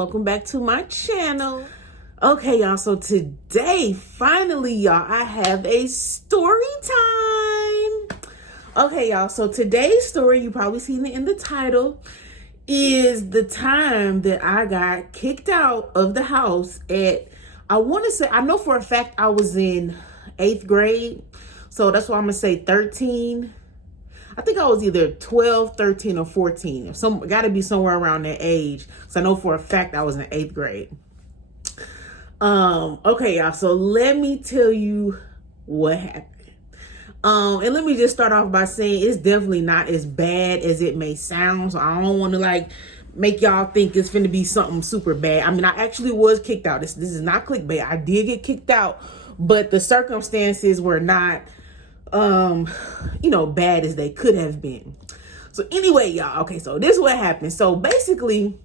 welcome back to my channel. Okay, y'all, so today, finally, y'all, I have a story time. Okay, y'all, so today's story, you probably seen it in the title, is the time that I got kicked out of the house at, I know for a fact I was in 8th grade, so that's why I'm gonna say 13. I think I was either 12, 13, or 14. Gotta be somewhere around that age. So I know for a fact I was in 8th grade. Okay, y'all. So let me tell you what happened. And let me just start off by saying it's definitely not as bad as it may sound. So I don't want to make y'all think it's finna be something super bad. I mean, I actually was kicked out. This is not clickbait. I did get kicked out, but the circumstances were not bad as they could have been. So anyway, y'all, okay, so this is what happened. So basically,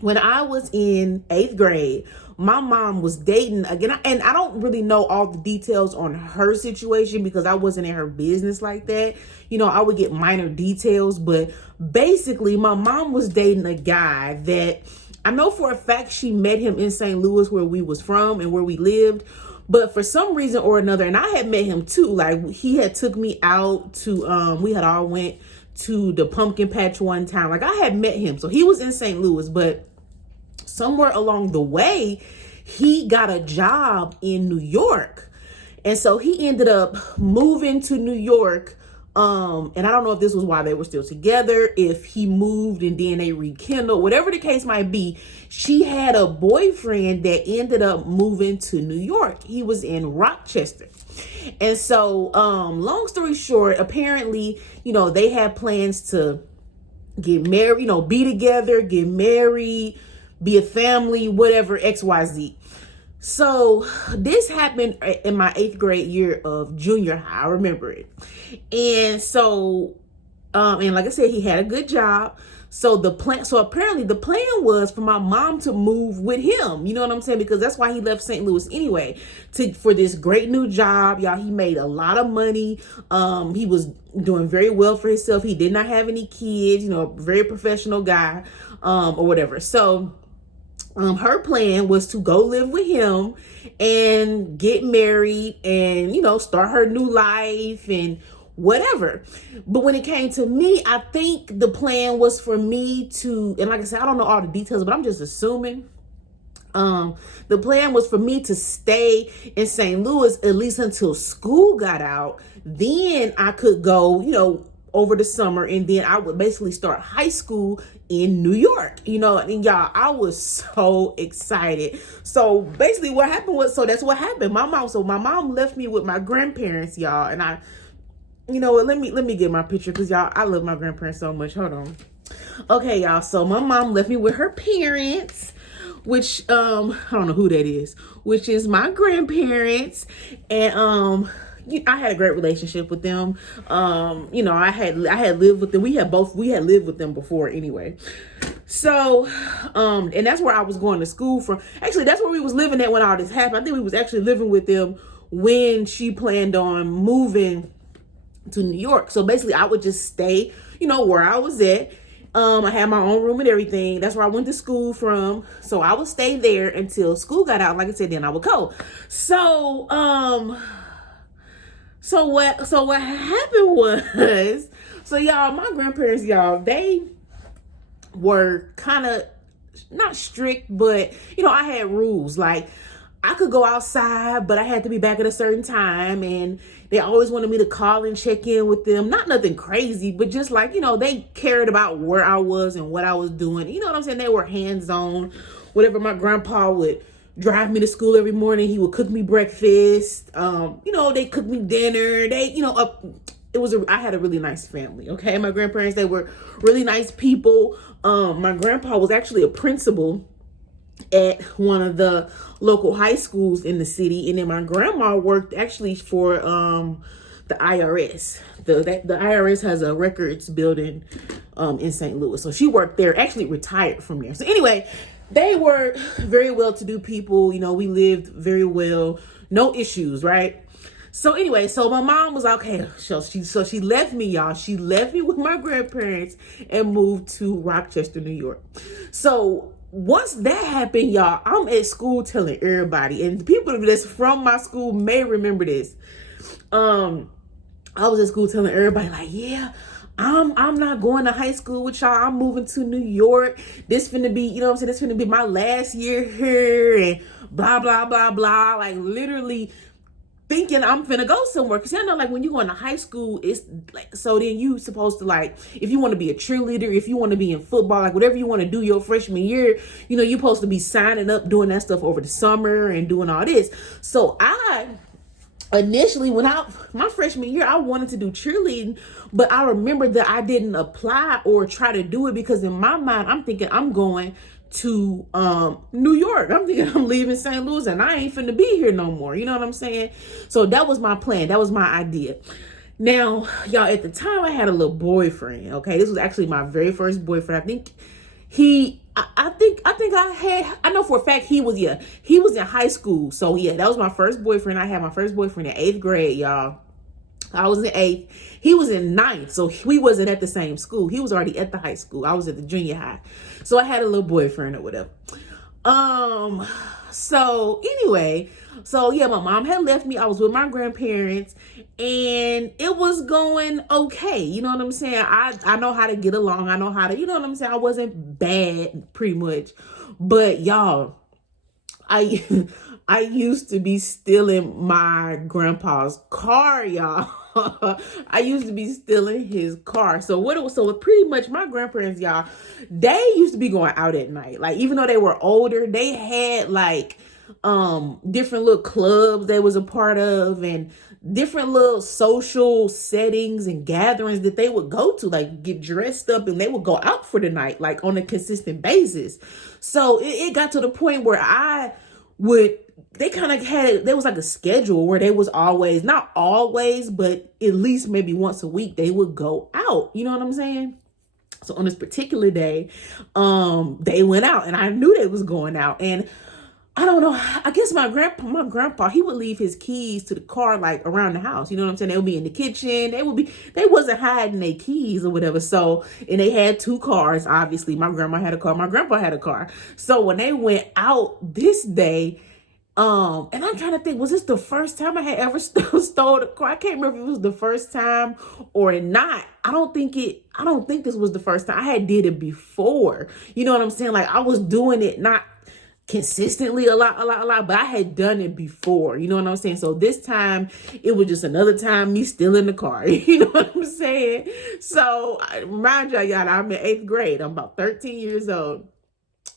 when I was in 8th grade, my mom was dating again, and I don't really know all the details on her situation because I wasn't in her business like that. I would get minor details, but basically my mom was dating a guy that I know for a fact she met him in St. Louis, where we was from and where we lived. But for some reason or another, and I had met him too, like he had took me out to, we had all went to the pumpkin patch one time. Like I had met him. So he was in St. Louis, but somewhere along the way, he got a job in New York. And so he ended up moving to New York. And I don't know if this was why they were still together, if he moved and then they rekindled, whatever the case might be. She had a boyfriend that ended up moving to New York. He was in Rochester. And so, long story short, apparently, they had plans to get married, be together, get married, be a family, whatever, XYZ. So this happened in my 8th grade year of junior high. I remember it. And so, and like I said, he had a good job. So apparently the plan was for my mom to move with him. You know what I'm saying? Because that's why he left St. Louis anyway, for this great new job. Y'all, he made a lot of money. He was doing very well for himself. He did not have any kids, very professional guy, or whatever. So, her plan was to go live with him and get married and, start her new life and whatever. But when it came to me, I think the plan was for me to, and like I said, I don't know all the details, but I'm just assuming. The plan was for me to stay in St. Louis at least until school got out. Then I could go, over the summer, and then I would basically start high school in New York, and y'all, I was so excited. So basically what happened was, so that's what happened. My mom left me with my grandparents, y'all, and I, let me get my picture, because y'all, I love my grandparents so much. Hold on. Okay, y'all, so my mom left me with her parents, which, I don't know who that is, which is my grandparents, and, I had a great relationship with them. I had lived with them. We had lived with them before anyway. So, and that's where I was going to school from. Actually, that's where we was living at when all this happened. I think we was actually living with them when she planned on moving to New York. So basically I would just stay, where I was at. I had my own room and everything. That's where I went to school from. So I would stay there until school got out. Like I said, then I would go. So what happened was, y'all, my grandparents, y'all, they were kind of not strict, but, I had rules. Like, I could go outside, but I had to be back at a certain time. And they always wanted me to call and check in with them. Not nothing crazy, but just like, they cared about where I was and what I was doing. You know what I'm saying? They were hands-on. Whatever, my grandpa would drive me to school every morning. He would cook me breakfast. They cooked me dinner. I had a really nice family. Okay. My grandparents, they were really nice people. My grandpa was actually a principal at one of the local high schools in the city. And then my grandma worked actually for, the IRS. The IRS has a records building, in St. Louis. So she worked there, actually retired from there. So anyway, they were very well-to-do people. We lived very well, no issues, right? So anyway, so my mom was okay. So she left me, y'all. She left me with my grandparents and moved to Rochester, New York. So once that happened, y'all, I'm at school telling everybody, and the people that's from my school may remember this. I was at school telling everybody, like, yeah, I'm not going to high school with y'all. I'm moving to New York. This finna be, you know what I'm saying? This finna be my last year here, and blah, blah, blah, blah. Like, literally thinking I'm finna go somewhere. Cause I know, like, when you go into high school, it's like, so then you supposed to, like, if you want to be a cheerleader, if you want to be in football, like whatever you want to do your freshman year, you know, you're supposed to be signing up, doing that stuff over the summer and doing all this. So I initially, my freshman year, I wanted to do cheerleading, but I remember that I didn't apply or try to do it because in my mind, I'm thinking I'm going to New York. I'm thinking I'm leaving St. Louis and I ain't finna be here no more. You know what I'm saying? So that was my plan. That was my idea. Now, y'all, at the time I had a little boyfriend. Okay, this was actually my very first boyfriend. I think I know for a fact he was in high school. So yeah, that was my first boyfriend. I had my first boyfriend in 8th grade, y'all. I was in 8th. He was in 9th. So we wasn't at the same school. He was already at the high school. I was at the junior high. So I had a little boyfriend or whatever. So anyway, so yeah, my mom had left me. I was with my grandparents and it was going okay. You know what I'm saying? I know how to get along. I know how to, you know what I'm saying? I wasn't bad pretty much, but y'all, I I used to be stealing my grandpa's car, y'all. I used to be stealing his car. So pretty much my grandparents, y'all, they used to be going out at night. Like, even though they were older, they had like different little clubs they was a part of and different little social settings and gatherings that they would go to, like get dressed up, and they would go out for the night, like on a consistent basis. So it got to the point where they kind of there was like a schedule where they was always, not always, but at least maybe once a week they would go out. You know what I'm saying? So on this particular day, they went out and I knew they was going out. And I don't know, I guess my grandpa, he would leave his keys to the car like around the house. You know what I'm saying? They would be in the kitchen. They wasn't hiding their keys or whatever. So, and they had 2 cars. Obviously, my grandma had a car. My grandpa had a car. So when they went out this day, and I'm trying to think, was this the first time I had ever stole a car? I can't remember if it was the first time or not. I don't think this was the first time. I had did it before. You know what I'm saying? Like, I was doing it not consistently a lot, but I had done it before. You know what I'm saying? So this time it was just another time me stealing the car. You know what I'm saying? So remind y'all, I'm in 8th grade. I'm about 13 years old.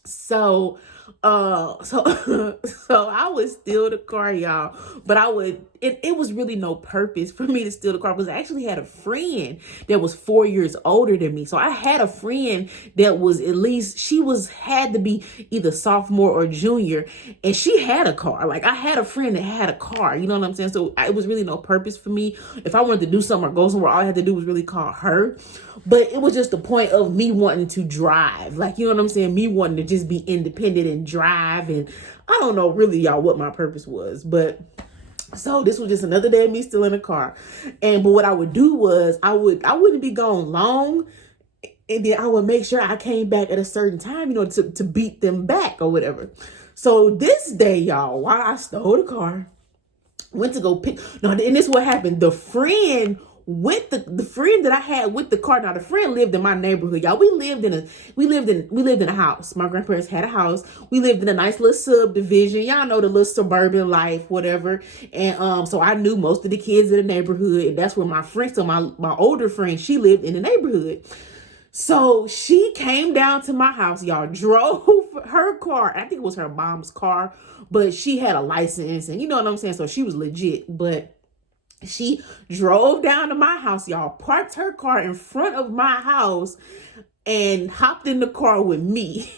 So I would steal the car, y'all, but it was really no purpose for me to steal the car, because I actually had a friend that was 4 years older than me. So I had a friend that was at least, had to be either sophomore or junior, and she had a car. Like, I had a friend that had a car, you know what I'm saying? So it was really no purpose for me. If I wanted to do something or go somewhere, all I had to do was really call her. But it was just the point of me wanting to drive. Like, you know what I'm saying? Me wanting to just be independent and drive. And I don't know really, y'all, what my purpose was. But so this was just another day of me still in a car. But what I would do was I wouldn't be gone long. And then I would make sure I came back at a certain time, you know, to beat them back or whatever. So this day, y'all, while I stole the car, went to go pick. No, and this is what happened. The friend that I had with the car. Now, the friend lived in my neighborhood, y'all. We lived in a house. My grandparents had a house. We lived in a nice little subdivision. Y'all know the little suburban life, whatever. And so I knew most of the kids in the neighborhood, and that's where my friend, so my older friend, she lived in the neighborhood. So she came down to my house, y'all, drove her car. I think it was her mom's car, but she had a license, and you know what I'm saying? So she was legit, but she drove down to my house, y'all, parked her car in front of my house, and hopped in the car with me.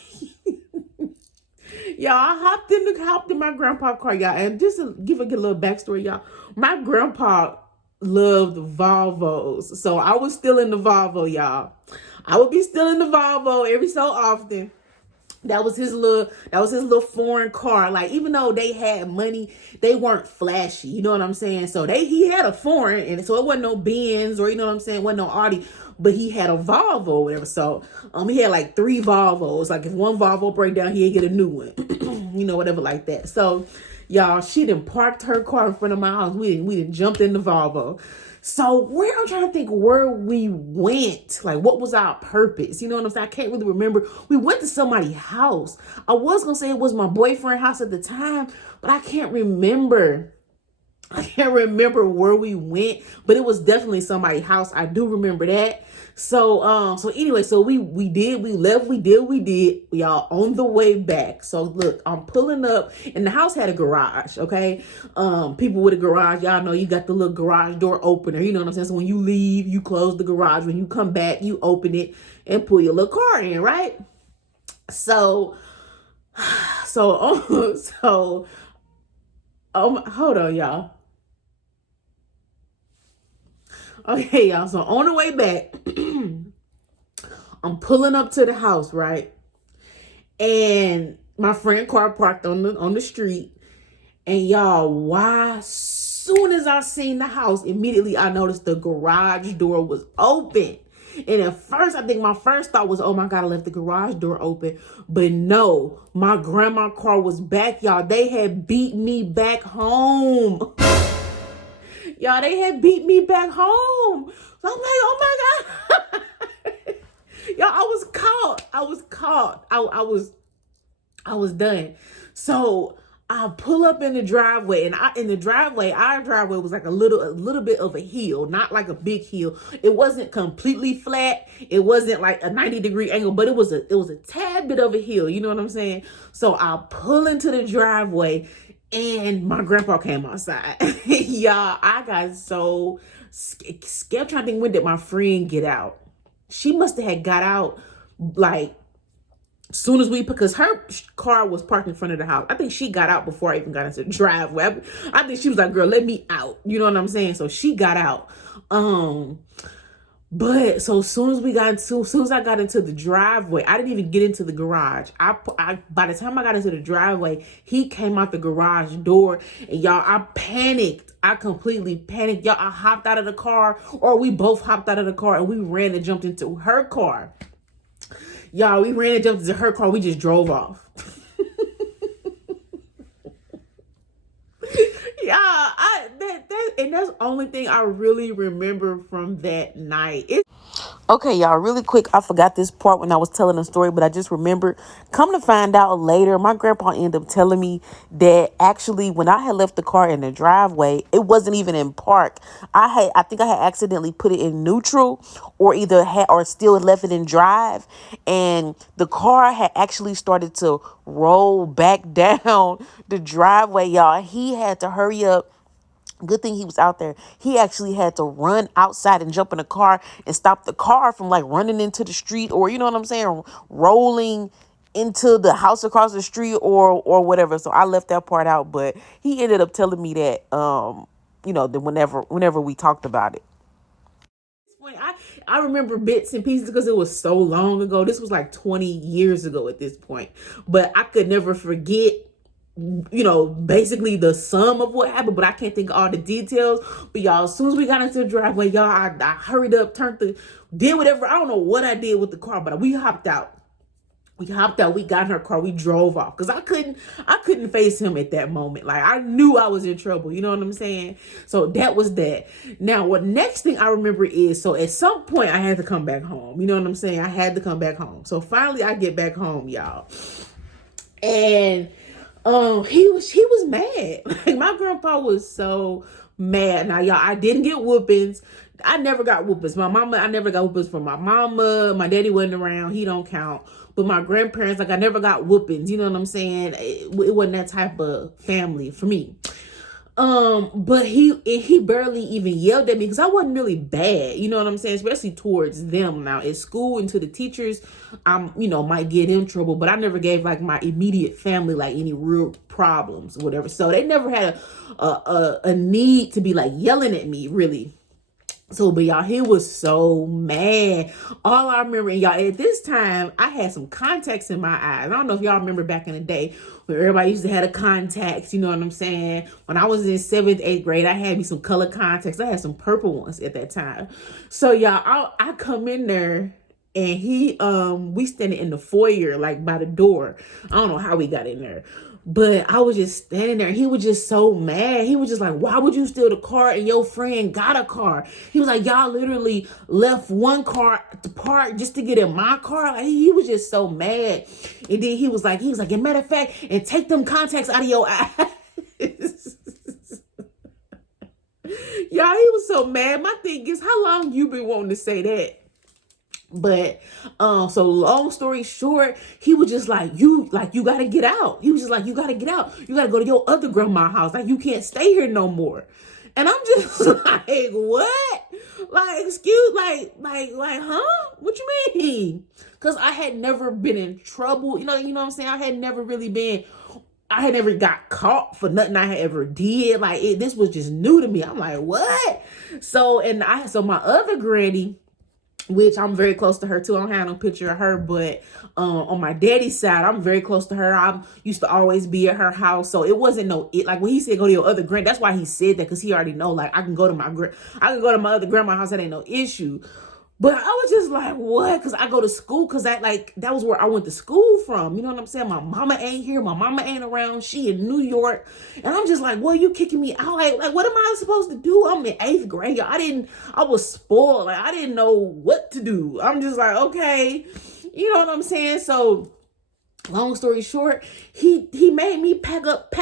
Y'all, I hopped in my grandpa's car, y'all. And just to give a little backstory, y'all, my grandpa loved Volvos. So I was still in the Volvo, y'all. I would be still in the Volvo every so often. That was his little foreign car. Like, even though they had money, they weren't flashy. You know what I'm saying? So he had a foreign, and so it wasn't no Benz, or you know what I'm saying, wasn't no Audi. but he had a Volvo or whatever. So he had like 3 Volvos. Like if one Volvo break down, he'd get a new one, whatever like that. So y'all, she done parked her car in front of my house. We didn't jumped in the Volvo. So I'm trying to think where we went. Like, what was our purpose? You know what I'm saying? I can't really remember. We went to somebody's house. I was going to say it was my boyfriend's house at the time, but I can't remember. I can't remember where we went, but it was definitely somebody's house. I do remember that. So anyway, so we left, we did, y'all, on the way back. So look, I'm pulling up, and the house had a garage, okay? People with a garage, y'all know you got the little garage door opener, you know what I'm saying? So when you leave, you close the garage. When you come back, you open it and pull your little car in, right? So hold on, y'all. Okay, y'all, so on the way back, I'm pulling up to the house, right? And my friend car parked on the street. And y'all, why? Soon as I seen the house, immediately I noticed the garage door was open. And at first, I think my first thought was, oh my God, I left the garage door open. But no, my grandma's car was back, y'all. They had beat me back home. Y'all, they had beat me back home. So I'm like, oh my God. Y'all, I was caught. I was done. So I pull up in the driveway, and our driveway was like a little bit of a hill, not like a big hill. It wasn't completely flat. It wasn't like a 90-degree angle, but it was a tad bit of a hill. You know what I'm saying? So I pull into the driveway, and my grandpa came outside. Y'all, I got so scared. Trying to think, when did my friend get out? She must have had got out like soon as because her car was parked in front of the house. I think she got out before I even got into the driveway. I think she was like, girl, let me out. You know what I'm saying? So she got out. But so as soon as I got into the driveway, I didn't even get into the garage. By the time I got into the driveway, he came out the garage door, and y'all, I panicked. I completely panicked. Y'all, I hopped out of the car, or we both hopped out of the car, and we ran and jumped into her car. Y'all, we ran and jumped into her car. We just drove off. Yeah, and that's the only thing I really remember from that night. Okay, y'all, really quick, I forgot this part when I was telling the story, but I just remembered. Come to find out later, my grandpa ended up telling me that actually when I had left the car in the driveway, it wasn't even in park. I think I had accidentally put it in neutral, or still left it in drive, and the car had actually started to roll back down the driveway, y'all. He had to hurry up. Good thing he was out there. He actually had to run outside and jump in a car and stop the car from like running into the street, or you know what I'm saying, rolling into the house across the street or whatever. So I left that part out, but he ended up telling me that that whenever we talked about it. I remember bits and pieces because it was so long ago. This was like 20 years ago at this point, but I could never forget basically the sum of what happened, but I can't think of all the details. But y'all, as soon as we got into the driveway, y'all, I hurried up, did whatever. I don't know what I did with the car, but we hopped out. We got in her car, we drove off, because I couldn't face him at that moment. Like, I knew I was in trouble, you know what I'm saying? So that was that. Now, what next thing I remember is, so at some point I had to come back home, you know what I'm saying? I had to come back home. So finally I get back home, y'all. And he was mad. Like, my grandpa was so mad. Now, y'all, I didn't get whoopings. I never got whoopings. I never got whoopings from my mama. My daddy wasn't around. He don't count. But my grandparents, like, I never got whoopings. You know what I'm saying? It wasn't that type of family for me. But he barely even yelled at me because I wasn't really bad, you know what I'm saying? Especially towards them. Now at school and to the teachers, might get in trouble, but I never gave like my immediate family like any real problems or whatever. So they never had a need to be like yelling at me, really. So, but y'all, he was so mad. All I remember, and y'all, at this time, I had some contacts in my eyes. I don't know if y'all remember back in the day when everybody used to have the contacts, you know what I'm saying? When I was in 7th, 8th grade, I had me some color contacts. I had some purple ones at that time. So, y'all, I come in there, and we standing in the foyer, like by the door. I don't know how we got in there. But I was just standing there. He was just so mad. He was just like, why would you steal the car and your friend got a car? He was like, y'all literally left one car to park just to get in my car. Like, he was just so mad. And then he was like, as a matter of fact, and take them contacts out of your eyes. Y'all, he was so mad. My thing is, how long you been wanting to say that? But so long story short, he was just like, you gotta get out. He was just like, you gotta get out. You gotta go to your other grandma's house. Like, you can't stay here no more. And I'm just like, what? Like, huh? What you mean? Because I had never been in trouble. You know what I'm saying? I had never got caught for nothing I had ever did. Like, this was just new to me. I'm like, what? So my other granny, which I'm very close to her too. I don't have no picture of her, but on my daddy's side, I'm very close to her. I used to always be at her house, so it wasn't like when he said go to your other grand. That's why he said that, because he already know, like, I can go to my other grandma's house. That ain't no issue. But I was just like, what? Because I go to school, because that was where I went to school from. You know what I'm saying? My mama ain't here. My mama ain't around. She in New York. And I'm just like, well, you kicking me out? Like, what am I supposed to do? I'm in 8th grade. I was spoiled. Like, I didn't know what to do. I'm just like, okay. You know what I'm saying? So, long story short, he made me pack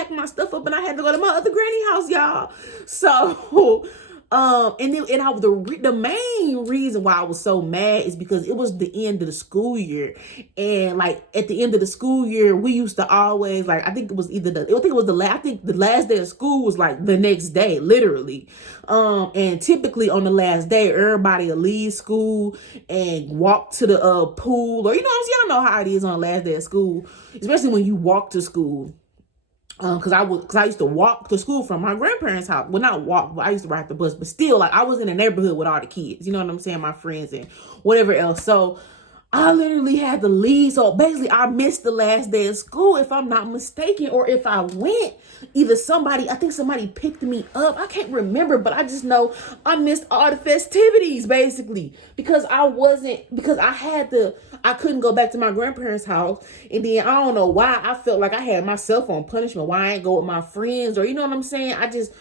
my stuff up, and I had to go to my other granny house, y'all. So, the main reason why I was so mad is because it was the end of the school year, and like at the end of the school year, we used to always, like, I think the last day of school was like the next day, literally. And typically on the last day, everybody will leave school and walk to the pool, or you know what I'm saying. I don't know how it is on the last day of school, especially when you walk to school. Cause I used to walk to school from my grandparents' house. Well, not walk, but I used to ride the bus. But still, like, I was in a neighborhood with all the kids. You know what I'm saying? My friends and whatever else. So I literally had to leave. So basically, I missed the last day of school, if I'm not mistaken. Or if I went, I think somebody picked me up. I can't remember, but I just know I missed all the festivities, basically. Because I couldn't go back to my grandparents' house. And then I don't know why I felt like I had myself on punishment. Why I ain't go with my friends, or you know what I'm saying? I just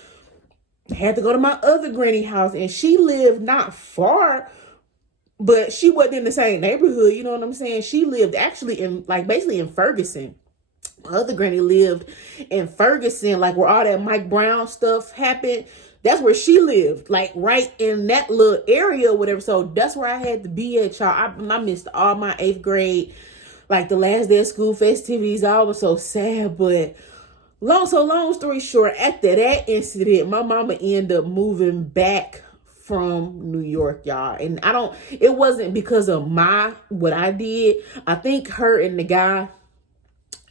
had to go to my other granny house, and she lived not far, but she wasn't in the same neighborhood. You know what I'm saying? She lived actually basically in Ferguson. My other granny lived in Ferguson, like where all that Mike Brown stuff happened. That's where she lived, like right in that little area or whatever. So that's where I had to be at, y'all. I missed all my 8th grade, like the last day of school festivities. I was so sad, but long story short, after that incident, my mama ended up moving back from New York, y'all. And it wasn't because of what I did. I think her and the guy,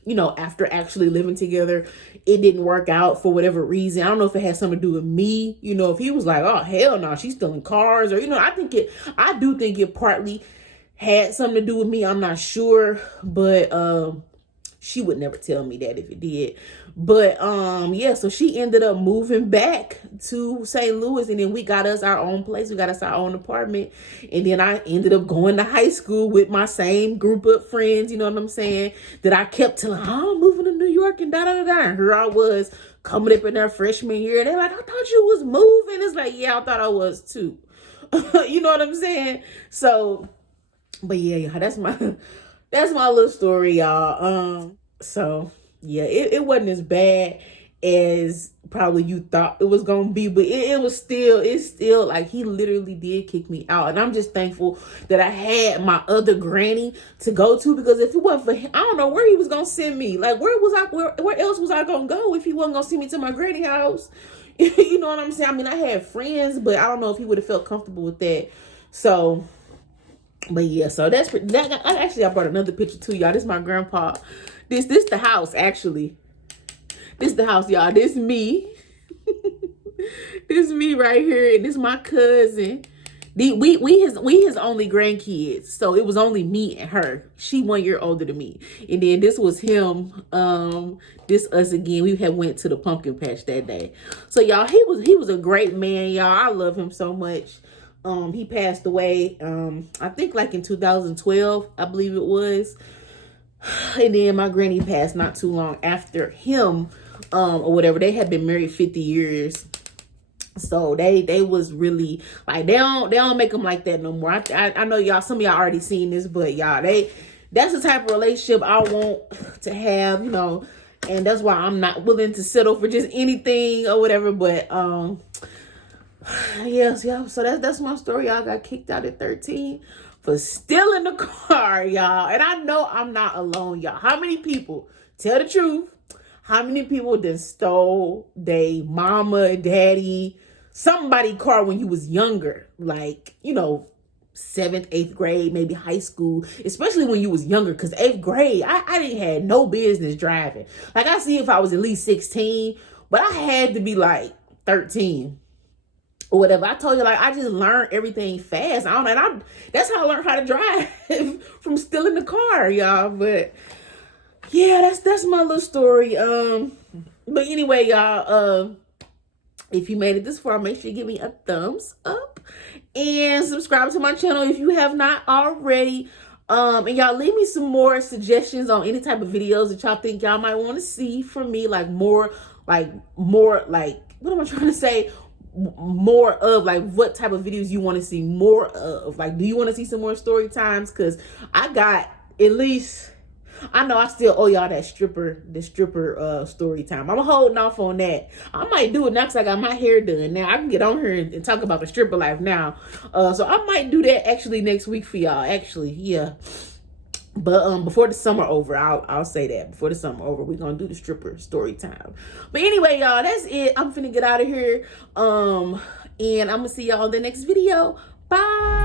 you know, after actually living together, it didn't work out for whatever reason. I don't know if it had something to do with me. You know, if he was like, oh, hell no, she's stealing cars, or, you know, I do think it partly had something to do with me. I'm not sure, but she would never tell me that if it did. But yeah, so she ended up moving back to St. Louis, and then we got us our own place. We got us our own apartment. And then I ended up going to high school with my same group of friends, you know what I'm saying, that I kept telling, I'm moving to New York and da-da-da-da. And here I was coming up in their freshman year, and they're like, I thought you was moving. It's like, yeah, I thought I was too. You know what I'm saying? So, but yeah, that's my little story, y'all. So yeah, it wasn't as bad as probably you thought it was gonna be, but it's still like, he literally did kick me out. And I'm just thankful that I had my other granny to go to, because if it wasn't for him, I don't know where he was gonna send me. Like, where else was I gonna go if he wasn't gonna send me to my granny house? You know what I'm saying? I mean, I had friends, but I don't know if he would have felt comfortable with that. So, but yeah, so that's that. I brought another picture too, y'all. This is my grandpa. This the house, actually. This the house, y'all. This me. This It's me right here, and this my cousin. We his only grandkids, so it was only me and her. She 1 year older than me, and then this was him. This us again. We had went to the pumpkin patch that day. So y'all, he was a great man, y'all. I love him so much. He passed away. I think like in 2012, I believe it was. And then my granny passed not too long after him, or whatever. They had been married 50 years. So they was really like, they don't make them like that no more. I know y'all, some of y'all already seen this, but y'all, that's the type of relationship I want to have, you know, and that's why I'm not willing to settle for just anything or whatever. But yes, y'all. So that's my story. Y'all got kicked out at 13 for stealing the car, y'all. And I know I'm not alone, y'all. How many people, tell the truth, how many people then stole they mama, daddy, somebody car when you was younger? Like, you know, 7th, 8th grade, maybe high school, especially when you was younger, because 8th grade, I didn't have no business driving. Like, I see if I was at least 16, but I had to be like 13 or whatever. I told you, like, I just learned everything fast. I don't know, and that's how I learned how to drive, from stealing the car, y'all. But yeah, that's my little story. But anyway, y'all, if you made it this far, make sure you give me a thumbs up and subscribe to my channel if you have not already. And y'all leave me some more suggestions on any type of videos that y'all think y'all might want to see from me, like more like what am I trying to say? More of, like, what type of videos you want to see more of. Like, do you want to see some more story times? Because I got at least, I know I still owe y'all that stripper story time. I'm holding off on that. I might do it now because I got my hair done. Now I can get on here and talk about the stripper life now. So I might do that actually next week for y'all. Actually, yeah. But before the summer over, I'll say that. Before the summer over, we're gonna do the stripper story time. But anyway, y'all, that's it. I'm finna get out of here. And I'm gonna see y'all in the next video. Bye.